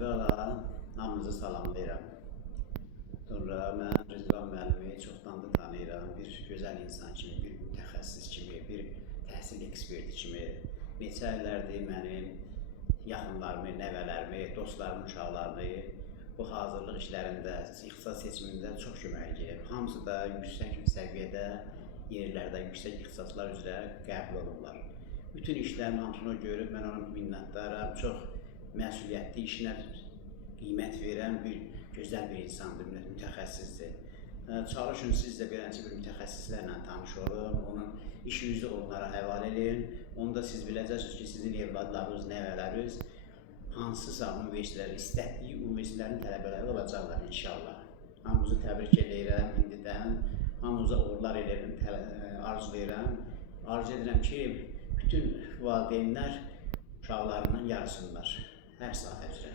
Əvvəla hamınızı salamlayıram. Sonra mən Rızvan müəllimi çoxdan da tanıyıram. Bir gözəl insan kimi, bir mütəxəssis kimi, bir təhsil eksperti kimi neçə illərdir mənim yaxınlarımı, nəvələrimi, dostlarımın uşaqlarını bu hazırlıq işlərində, ixtisas seçimində çox kömək edir. Hamısı da yüksək səviyyədə yerlərdə, yüksək ixtisaslar üzrə qəbul olurlar. Bütün işlərin hamısını görüb mən ona minnətdaram. Çox məsuliyyətli işinə qiymət verən gözəl bir insandır, mütəxəssisdir. Çalışın siz də beləncə bir mütəxəssislərlə tanış olun, onun işinizi onlara həvalə edin. Onda siz biləcəksiniz ki, sizin evladlarınız, nəvələriniz hansısa universitetlərin, istədiyi universitetlərin tələbələri olacaqlar inşallah. Hamınızı təbrik edirəm indidən, hamınıza uğurlar arzulayıram. Arzu edirəm ki, bütün valideynlər uşaqlarından yarısınlar hər sahə üzrə.